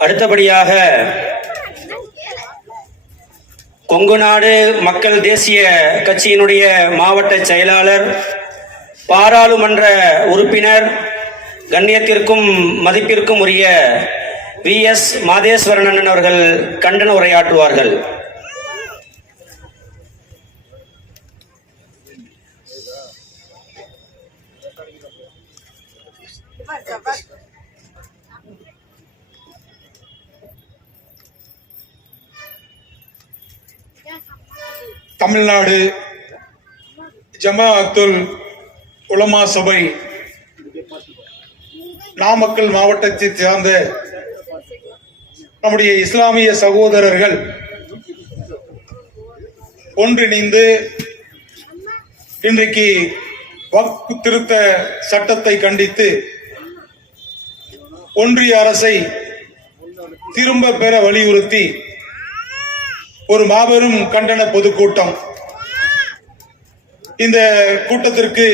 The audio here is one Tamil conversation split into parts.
அடுத்தபடியாக கொங்கு நாடு மக்கள் தேசிய கட்சியினுடைய மாவட்ட செயலாளர் பாராளுமன்ற உறுப்பினர் கண்ணியத்திற்கும் மதிப்பிற்கும் உரிய வி எஸ் மாதேஸ்வரன் அண்ணன் அவர்கள் கண்டன உரையாற்றுவார்கள். தமிழ்நாடு ஜமா அத்துல் உலமா சபை நாமக்கல் மாவட்டத்தை சார்ந்த நம்முடைய இஸ்லாமிய சகோதரர்கள் ஒன்றிணைந்து இன்றைக்கு வக்ஃப் திருத்த சட்டத்தை கண்டித்து ஒன்றிய அரசை திரும்ப பெற வலியுறுத்தி ஒரு மாபெரும் கண்டன பொதுக்கூட்டம். இந்த கூட்டத்திற்கு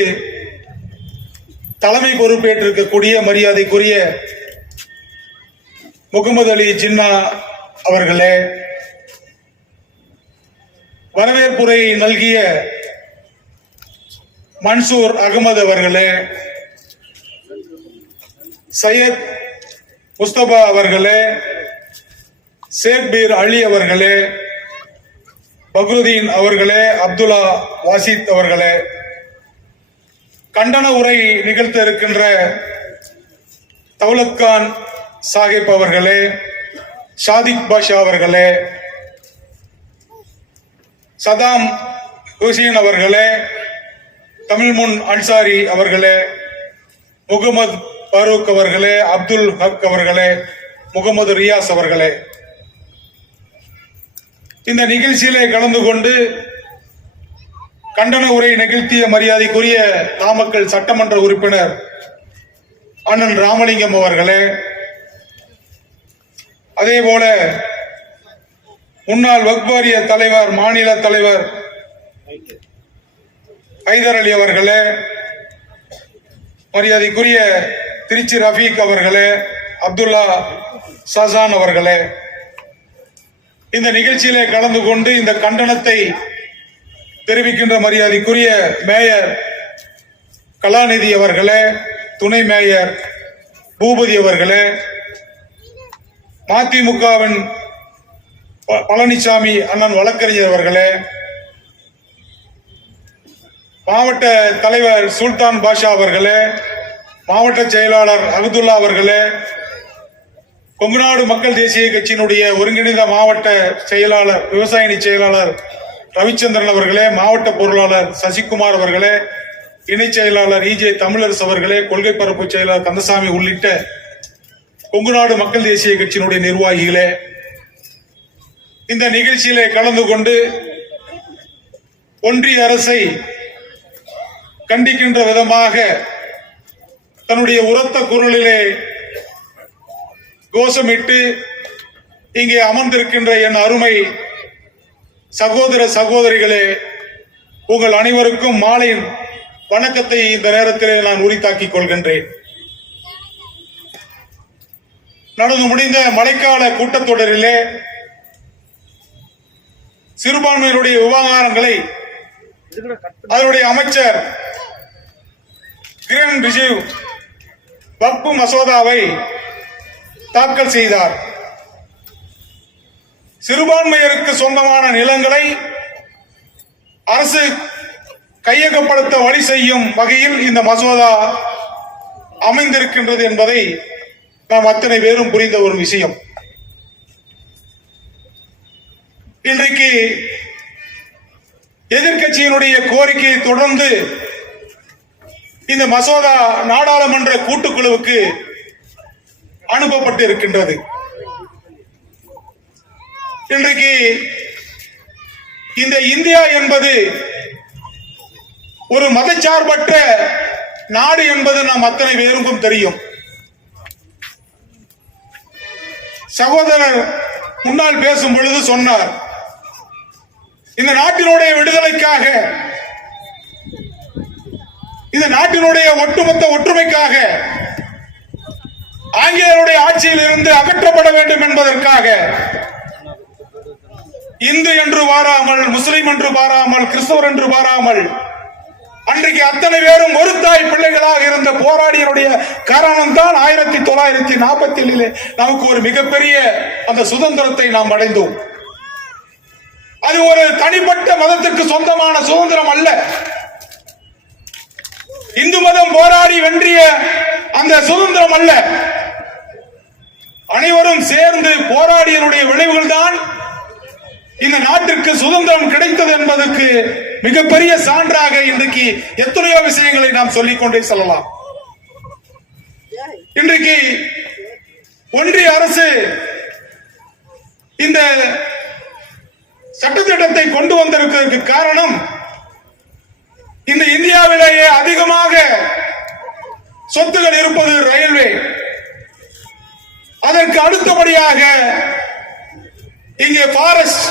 தலைமை பொறுப்பேற்றிருக்கக்கூடிய மரியாதைக்குரிய முகமது அலி ஜின்னா அவர்களே வரவேற்புரை நல்கிய மன்சூர் அகமது அவர்களே சையத் முஸ்தபா அவர்களே சேக்பீர் அலி அவர்களே பக்ருதீன் அவர்களே அப்துல்லா வாசித் அவர்களே கண்டன உரை நிகழ்த்த இருக்கின்ற தௌலத் கான் சாஹிப் அவர்களே ஷாதிக் பாஷா அவர்களே சதாம் ஹுசைன் அவர்களே தமிழ் முன் அன்சாரி அவர்களே முகமது ஃபாரூக் அவர்களே அப்துல் ஹக் அவர்களே முகமது ரியாஸ் அவர்களே. இந்த நிகழ்ச்சியிலே கலந்து கொண்டு கண்டன உரை நிகழ்த்திய மரியாதைக்குரிய நாமக்கல் சட்டமன்ற உறுப்பினர் அண்ணன் ராமலிங்கம் அவர்களே அதே போல முன்னாள் வக்பாரிய தலைவர் மாநில தலைவர் ஹைதர் அலி அவர்களே மரியாதைக்குரிய திருச்சி ரஃபீக் அவர்களே அப்துல்லா சசான் அவர்களே இந்த நிகழ்ச்சியிலே கலந்து கொண்டு இந்த கண்டனத்தை தெரிவிக்கின்ற மரியாதைக்குரிய மேயர் கலாநிதி அவர்களே துணை மேயர் பூபதி அவர்களே மதிமுகவின் ப- பழனிசாமி அண்ணன் வழக்கறிஞர் அவர்களே மாவட்ட தலைவர் சுல்தான் பாஷா அவர்களே மாவட்ட செயலாளர் அப்துல்லா அவர்களே கொங்குநாடு மக்கள் தேசிய கட்சியினுடைய ஒருங்கிணைந்த மாவட்ட செயலாளர் விவசாயினி செயலாளர் ரவிச்சந்திரன் அவர்களே மாவட்ட பொருளாளர் சசிகுமார் அவர்களே இணைச் செயலாளர் இஜே தமிழரசு அவர்களே கொள்கை பரப்பு செயலாளர் கந்தசாமி உள்ளிட்ட கொங்குநாடு மக்கள் தேசிய கட்சியினுடைய நிர்வாகிகளே இந்த நிகழ்ச்சியிலே கலந்து கொண்டு ஒன்றிய அரசை கண்டிக்கின்ற விதமாக தன்னுடைய உரத்த குரலிலே கோஷமிட்டு இங்கே அமர்ந்திருக்கின்ற என் அருமை சகோதர சகோதரிகளே உங்கள் அனைவருக்கும் மாலையின் வணக்கத்தை இந்த நேரத்திலே நான் உரித்தாக்கிக் கொள்கின்றேன். நடந்து முடிந்த மழைக்கால கூட்டத்தொடரிலே சிறுபான்மையினுடைய விவகாரங்களை அதனுடைய அமைச்சர் கிரண் ரிஜிவ் வக்பு மசோதாவை தாக்கல் செய்தார். சிறுபான்மையருக்கு சொந்தமான நிலங்களை அரசு கையகப்படுத்த வழி செய்யும் வகையில் இந்த மசோதா அமைந்திருக்கின்றது என்பதை நாம் அத்தனை பேரும் புரிந்த ஒரு விஷயம். இன்றைக்கு எதிர்க்கட்சியினுடைய கோரிக்கையை தொடர்ந்து இந்த மசோதா நாடாளுமன்ற கூட்டுக்குழுவுக்கு அனுப்பப்பட்டு இருக்கின்றது இன்றைக்கு இந்த இந்தியா என்பது ஒரு மதச்சார்பற்ற நாடு என்பது நாம் அத்தனை பேருக்கும் தெரியும். சகோதரர் முன்னால் பேசும் பொழுது சொன்னார் இந்த நாட்டினுடைய விடுதலைக்காக இந்த நாட்டினுடைய ஒட்டுமொத்த ஒற்றுமைக்காக ஆங்கிலேயருடைய ஆட்சியில் இருந்து அகற்றப்பட வேண்டும் என்பதற்காக இந்து என்று பாராமல் முஸ்லிம் என்று பாராமல் கிறிஸ்தவர் என்று பாராமல் அன்றைக்கு அத்தனை பேரும் ஒரு தாய் பிள்ளைகளாக இருந்த போராடியருடைய காரணம் தான் ஆயிரத்தி தொள்ளாயிரத்தி நாற்பத்தி ஏழிலே நமக்கு ஒரு மிகப்பெரிய அந்த சுதந்திரத்தை நாம் அடைந்தோம். அது ஒரு தனிப்பட்ட மதத்துக்கு சொந்தமான சுதந்திரம் அல்ல. இந்து மதம் போராடி வென்றிய அந்த சுதந்திரம் அல்ல. அனைவரும் சேர்ந்து போராடியனுடைய விளைவுகள் தான் இந்த நாட்டிற்கு சுதந்திரம் கிடைத்தது என்பதற்கு மிகப்பெரிய சான்றாக இன்றைக்கு எத்தனையோ விஷயங்களை நாம் சொல்லிக் கொண்டே செல்லலாம். இன்றைக்கு ஒன்றிய அரசு இந்த சட்டத்திட்டத்தை கொண்டு வந்திருக்கிறதுக்கு காரணம் இந்த இந்தியாவிலேயே அதிகமாக சொத்துகள் இருப்பது ரயில்வே. அதற்கு அடுத்தபடியாக இங்கே ஃபாரஸ்ட்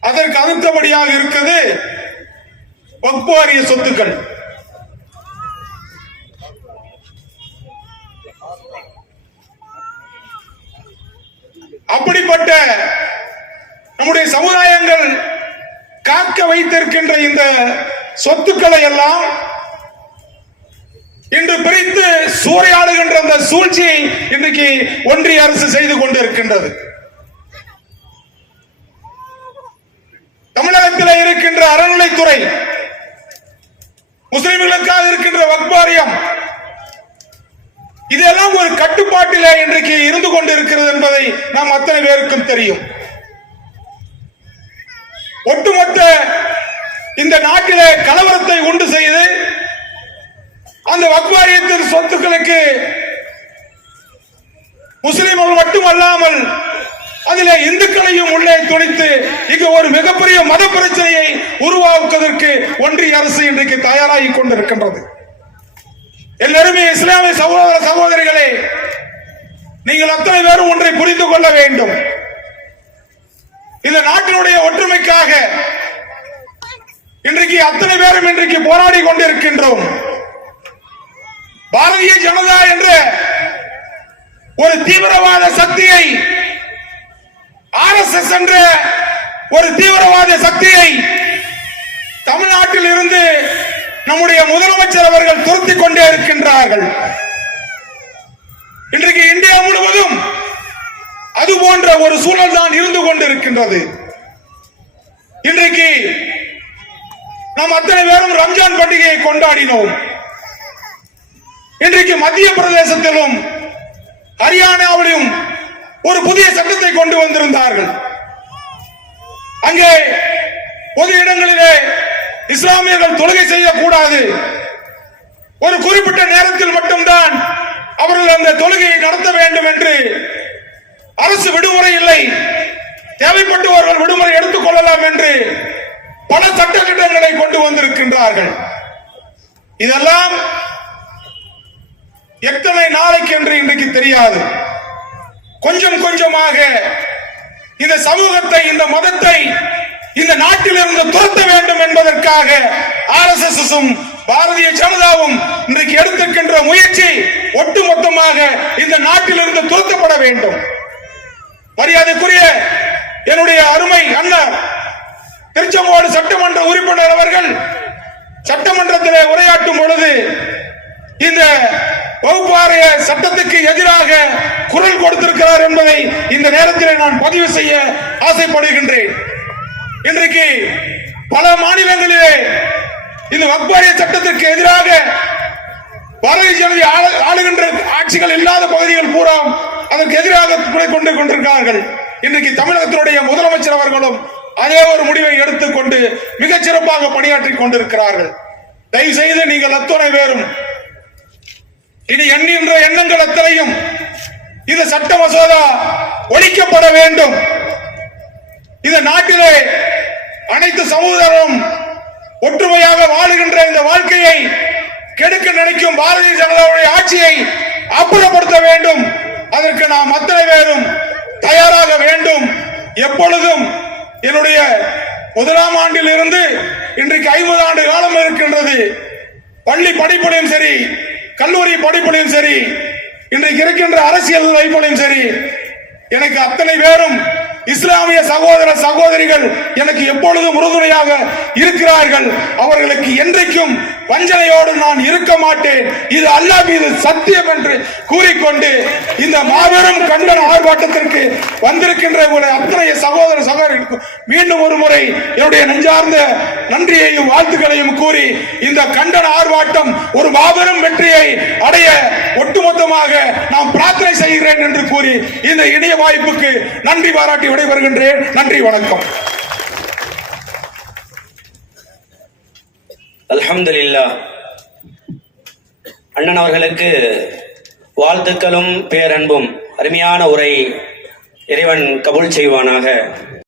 அதற்கு அடுத்தபடியாக இருக்கிறது வக்பு வாரிய சொத்துக்கள். அப்படிப்பட்ட நம்முடைய சமுதாயங்கள் காக்க வைத்திருக்கின்ற இந்த சொத்துக்களை எல்லாம் இன்று பிரித்து சூறையாடுகின்ற அந்த சூழ்ச்சியை இன்றைக்கு ஒன்றிய அரசு செய்து கொண்டிருக்கின்றது. தமிழகத்தில் இருக்கின்ற அறநிலைத்துறை முஸ்லிம்களுக்காக இருக்கின்ற வக்பாரியம் இதெல்லாம் ஒரு கட்டுப்பாட்டிலே இன்றைக்கு இருந்து கொண்டிருக்கிறது என்பதை நாம் அத்தனை பேருக்கும் தெரியும். ஒட்டுமொத்த இந்த நாட்டிலே கலவரத்தை உண்டு செய்து அந்த வக்வாரியத்தின் சொத்துக்களுக்கு முஸ்லிம்கள் மட்டுமல்லாமல் அதிலே இந்துக்களையும் உள்ளே துணித்து இங்கு ஒரு மிகப்பெரிய மத பிரச்சனையை உருவாக்குவதற்கு ஒன்றிய அரசு இன்றைக்கு தயாராகி கொண்டிருக்கின்றது. எல்லாருமே இஸ்லாமிய சகோதர சகோதரிகளே நீங்கள் அத்தனை பேரும் ஒன்றை புரிந்து கொள்ள வேண்டும். இந்த நாட்டினுடைய ஒற்றுமைக்காக இன்றைக்கு அத்தனை பேரும் இன்றைக்கு போராடி கொண்டிருக்கின்றோம். பாரதிய ஜனதா என்ற ஒரு தீவிரவாத சக்தியை ஆர்எஸ்எஸ் என்ற ஒரு தீவிரவாத சக்தியை தமிழ்நாட்டில் இருந்து நம்முடைய முதலமைச்சர் அவர்கள் துரத்திக் கொண்டே இருக்கின்றார்கள். இன்றைக்கு இந்தியா முழுவதும் அது போன்ற ஒரு சூழல் தான் இருந்து கொண்டிருக்கின்றது. இன்றைக்கு நாம் அத்தனை பேரும் ரம்ஜான் பண்டிகையை கொண்டாடினோம். இன்றைக்கு மத்திய பிரதேசத்திலும் ஹரியானாவிலும் ஒரு புதிய சட்டத்தை கொண்டு வந்திருந்தார்கள். அங்கே பொது இடங்களிலே இஸ்லாமியர்கள் தொழுகை செய்யக்கூடாது. ஒரு குறிப்பிட்ட நேரத்தில் மட்டும்தான் அவர்கள் அந்த தொழுகையை நடத்த வேண்டும் என்று அரசு விடுமுறை இல்லை. தேவைப்பட்டவர்கள் விடுமுறை எடுத்துக் கொள்ளலாம் என்று பல சட்ட திட்டங்களை கொண்டு வந்திருக்கின்றார்கள். இதெல்லாம் எத்தனை நாளைக்கு என்று இன்றைக்கு தெரியாது. கொஞ்சம் கொஞ்சமாக இந்த சமூகத்தை இந்த மதத்தை இந்த நாட்டிலிருந்து துரத்த வேண்டும் என்பதற்காக ஆர் எஸ் எஸ் பாரதிய ஜனதாவும் இன்றைக்கு எடுத்திருக்கின்ற முயற்சி ஒட்டுமொத்தமாக இந்த நாட்டிலிருந்து துரத்தப்பட வேண்டும். மரியாதைக்குரிய என்னுடைய அருமை அண்ணர் திருச்செங்கோடு சட்டமன்ற உறுப்பினர் அவர்கள் சட்டமன்றத்திலே உரையாற்றும் பொழுது இந்த வகுப்பாறைய சட்டத்துக்கு எதிராக குரல் கொடுத்திருக்கிறார் என்பதை இந்த நேரத்தில் நான் பதிவு செய்ய ஆசைப்படுகின்றேன். இன்றைக்கு பல மாநிலங்களிலே இந்த வகுப்பாரிய சட்டத்திற்கு எதிராக பாரதிய ஜனதா ஆளுகின்ற ஆட்சிகள் இல்லாத பகுதிகள் பூரா அதற்கு எதிராக குறை கொண்டு கொண்டிருக்கிறார்கள். இன்றைக்கு தமிழகத்தினுடைய முதலமைச்சர் அவர்களும் அதே ஒரு முடிவை எடுத்துக்கொண்டு மிகச் சிறப்பாக பணியாற்றி கொண்டிருக்கிறார்கள். தயவு செய்து நீங்கள் அத்துணை பேரும் இனி எண்ணின்ற எண்ணங்கள் அத்தனையும் இந்த சட்ட மசோதா ஒழிக்கப்பட வேண்டும். இந்த நாட்டிலே அனைத்து சமூகரும் ஒற்றுமையாக வாழுகின்ற இந்த வாழ்க்கையை கெடுக்க நினைக்கும் பாரதிய ஜனதாவுடைய ஆட்சியை அப்புறப்படுத்த வேண்டும். அதற்கு நாம் அத்தனை பேரும் தயாராக வேண்டும். எப்பொழுதும் என்னுடைய முதலாம் ஆண்டில் இருந்து இன்றைக்கு ஐம்பது ஆண்டு காலம் இருக்கின்றது. பள்ளி படிப்பிலையும் சரி கல்லூரி படிப்புலையும் சரி இன்றைக்கு இருக்கின்ற அரசியல் வைப்புலையும் சரி எனக்கு அத்தனை பேரும் இஸ்லாமிய சகோதர சகோதரிகள் எனக்கு எப்பொழுதும் உறுதுணையாக இருக்கிறார்கள். அவர்களுக்கு என்றைக்கும் வஞ்சனையோடு நான் இருக்க மாட்டேன். இது அல்லாஹ் மீது சத்தியம் என்று கூறிக்கொண்டு இந்த மாபெரும் கண்டன ஆர்ப்பாட்டத்திற்கு வந்திருக்கின்ற உங்களுடைய அத்தனை சகோதர சகோதரிகளுக்கு மீண்டும் ஒரு முறை என்னுடைய நெஞ்சார்ந்த நன்றியையும் வாழ்த்துக்களையும் கூறி இந்த கண்டன ஆர்ப்பாட்டம் ஒரு மாபெரும் வெற்றியை அடைய ஒட்டுமொத்தமாக நாம் பிரார்த்தனை செய்கிறேன் என்று கூறி இந்த இணைய வாய்ப்புக்கு நன்றி பாராட்டி விடைபெறுகின்றேன். நன்றி வணக்கம். அல்ஹம்துலில்லாஹ் அண்ணன் அவர்களுக்கு வாழ்த்துக்களும் பேரன்பும் அருமையான உரை இறைவன் கபூல் செய்வானாக.